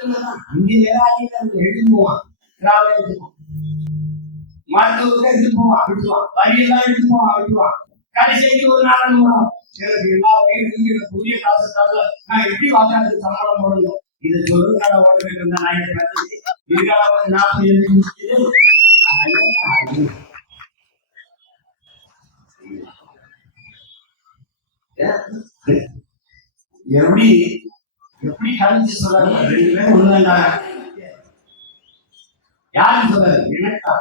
இங்க வேளாண்மையில எடுத்து போவான். திராவிட எடுத்து மருத்துவத்தை எடுத்து போவான் விட்டுவான் வரியெல்லாம் எடுத்து போவான் விட்டுவான் கடைசிக்கு ஒரு நாள் வரும் எனக்கு எல்லா வயிறு புதிய காசு தரல நான் எப்படி போடணும் இதை ஓட வேண்டும் நான் பார்த்து இதுக்காக வந்து நாற்பது எழுதி முடிச்சுட்டு எப்படி எப்படி கழிஞ்சு சொல்றாங்க ரெண்டு பேரும் ஒண்ணுதான்டா யாருக்கு சொல்றாரு எனக்கா?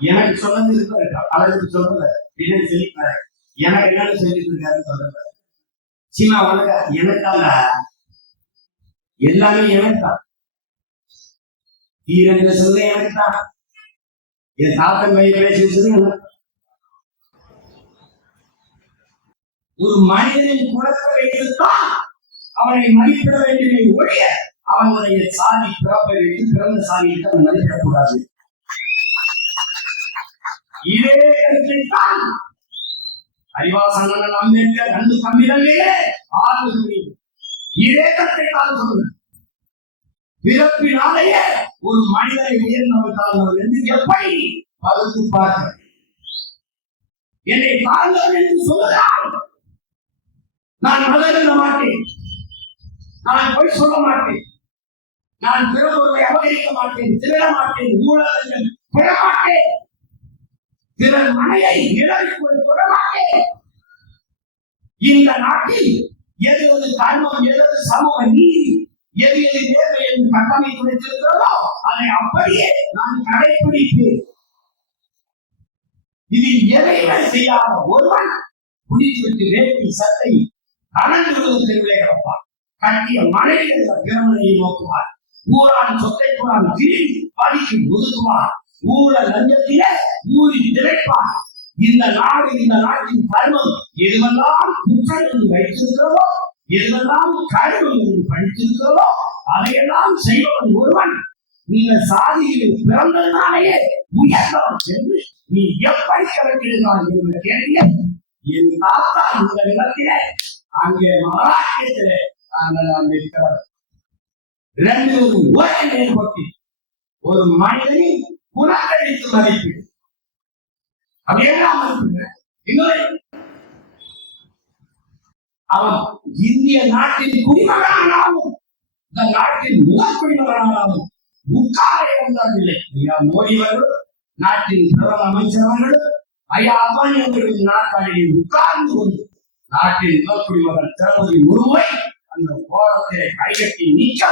எனக்கு சொன்னது இருக்கு? பலருக்கு சொல்றது பின்னாடி சொல்லிப்பாரு. எனக்கு என்னன்னு சொல்லிட்டு இருக்காருன்னு சொல்றாரு சீமா உனக்கு எனக்கால எல்லாமே எனக்குதான். தீரங்க சொல்ல எனக்குதான். என் தாத்தன் பையன் பேசி வச்சது எனக்கு ஒரு மனிதனின் குலத்தை வைத்துத்தான் அவனை மதிப்பிட வேண்டுமே ஒழிய அவனுடைய சாதி பிறப்பை வைத்து பிறந்த சாதியை அவன் மதிப்பிடக்கூடாது. இதே கருத்தைத்தான் அறிவாசனங்கள் அம்பேத்கர் ரெண்டு தமிழர்களே ஆளுநர் இதே கருத்தை தான் சொல்லுங்க பிறப்பினாலேயே ஒரு மனிதனை உயர்ந்தவர் தாழ்ந்தவர் என்று எப்படி பகுத்து பார்க்க? என்னை தாழ்ந்தவர் என்று சொல்லுகிறார். நான் மதம் மாட்டேன். நான் போய் சொல்ல மாட்டேன். நான் பிறந்தொருவை அபகரிக்க மாட்டேன் திரள மாட்டேன் ஊழல் பெற மாட்டேன். பிறர் மனையை இழந்து தொட மாட்டேன். இந்த நாட்டில் எது எது தர்மம் எது எது சமூக நீதி எது எது நேர்மை என்று கட்டமைப்பு வைத்திருக்கிறதோ அதை அப்படியே நான் கடைபிடிப்பேன் இதில் எதையுமே செய்யாத ஒருவன் குடித்துவிட்டு வேட்டி சட்டை அனந்து விரோதத்திலே கிடப்பார் கட்டிய மனைவிகள் பிரமனையை நோக்குவார். ஊரான் சொத்தை புறான் திரும்பி படிக்கு ஒதுக்குவார். ஊர லஞ்சத்தில ஊறி திரைப்பார் இந்த நாடு இந்த நாட்டின் தர்மம் எதுவெல்லாம் குற்றம் என்று வைத்திருக்கிறதோ எதுவெல்லாம் கருவம் என்று படித்திருக்கிறதோ அதையெல்லாம் செய்வன் ஒருவன். இந்த சாதியில் பிறந்ததுனாலேயே உயர்ந்தவன் என்று நீ எப்படி கணக்கிடுகிறான் என்ற கேள்வியை என் தாத்தா இந்த நிலத்திலே அங்கே மகாராஷ்டிரத்திலே நாங்கள் அங்கே ரெண்டு ஒரு ஒரே ஒரு மனிதனின் குணக்கழித்து மதிப்பு அப்படியெல்லாம் மதிப்புங்க அவன் இந்திய நாட்டின் குடிமகனானாலும் இந்த நாட்டின் முதல் குடிமகனானாலும் உட்கார வந்தார்கள் ஐயா மோடி அவர்கள் நாட்டின் பிரதம அமைச்சர் அவர்கள் ஐயா அம்பானி அவர்களின் உட்கார்ந்து கொண்டு நாட்டின் முதல் குடிமகன் திரௌபதி முர்முவை அந்த ஓரத்தை கைகட்டி நீக்க